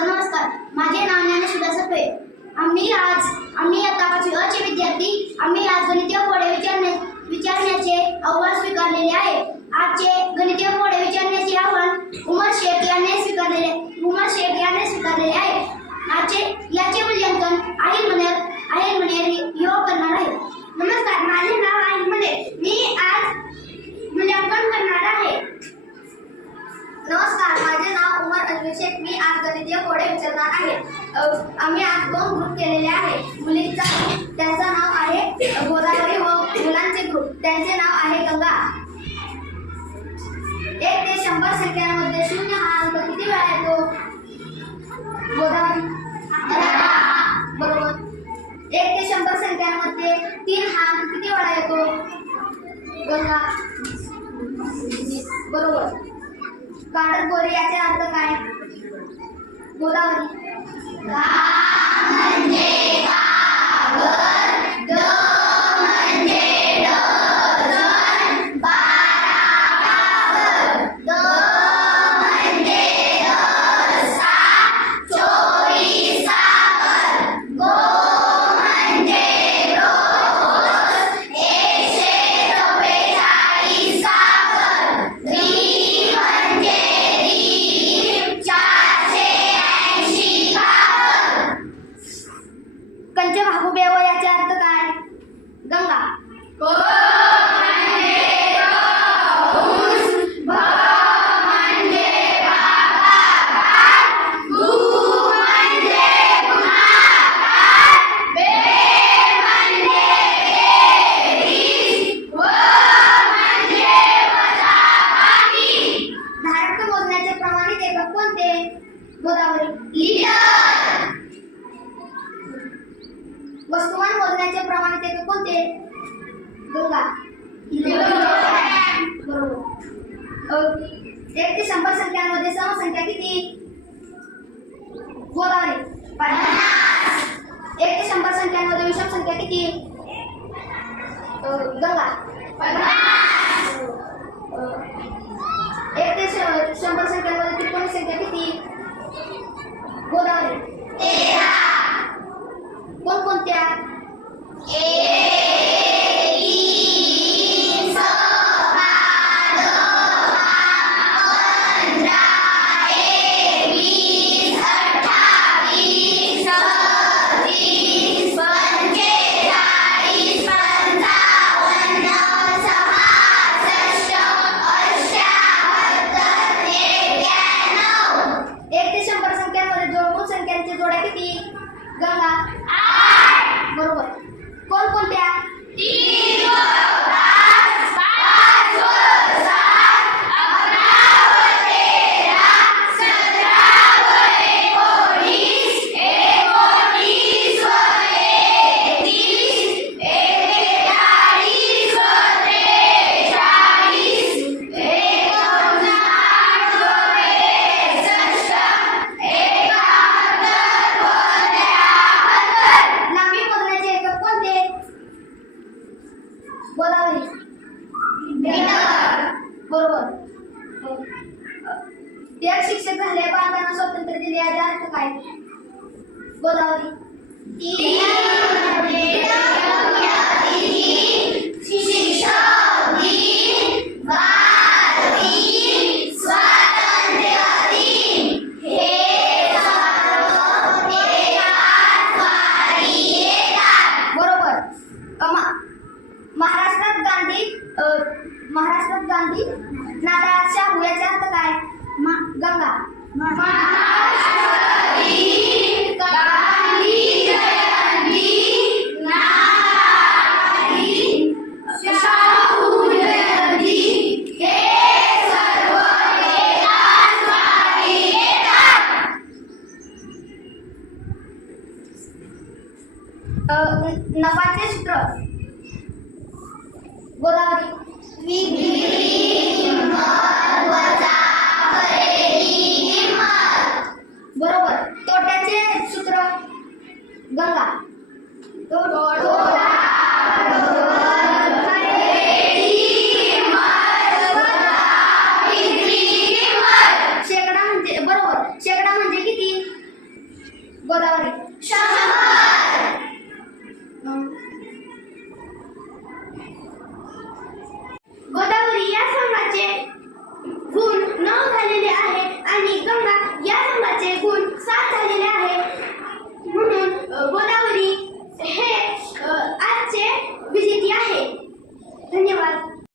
माझा नमस्कार. माझे नाव ज्ञानेश्वर सफे. आम्ही इयत्ता 5वी अ चे विद्यार्थी. आम्ही आज गणितीय कोडे विचारण्याचे आव्हान स्वीकारलेले आहे. आजचे गणितीय कोडे विचारण्याचे आव्हान उमर शेख यांनी स्वीकारलेले आहे. याचे मूल्यांकन आहिल मनेर युवक करणार आहे. नमस्कार, माझे नाव आहिल मनेर. मी आज मूल्यांकन करणार आहे. नमस्कार, माझे नाव उमर अनवर शेख. मी आज गणितीय कोडे विचारणार आहे. आम्ही आज 2 ग्रुप केलेले आहे. मुलींचा ग्रुप, त्यांचं नाव आहे गोदावरी, व मुलांचे ग्रुप, त्यांचे नाव आहे गंगा. 1 ते 100 संख्यांमध्ये 0 हा अंक किती वेळा येतो? गोदावरी बरोबर. 1 ते 100 संख्यांमध्ये 3 हा अंक किती वेळा येतो? गंगा बरोबर. काळत गोरी याचे अर्थ काय? गोदावरी. कंचे भागुबे व याचे अर्थ काय? गंगा. धारक मोजण्याचे प्रमाणित एकक कोणते? गोदावरी. लिटर. वस्तुमान मोजण्याचे प्रमाणित एकक कोणते? गंगा. बरोबर. 1 ते 100 संख्यांमध्ये समसंख्या किती? गोदावरी. 50. 1 ते 100 संख्यांमध्ये विषम संख्या किती? गंगा. 50. 1 ते 100 संख्यांमध्ये त्रिकोणी संख्या किती? गोदावरी. 13. कोणकोणत्या? जोड्या किती? गंगा. 8. बरोबर. कोणकोणत्या? 3 व 5, 5 व 7, 11 व 13, 17 व 19, 19 व 31, 41 व 43, 59 व 61, लांबी मोजण्याचे एकक कोणते? गोदावरी. मीटर. बरोबर. एक शिक्षक झाले, बाळांना स्वातंत्र्य दिले याचे अर्थ काय? गोदावरी. महाराष्ट्रात गांधी नारळात शाहू याचा अर्थ काय? गंगा. नफाचे सूत्र. गोदावरी. क्षमा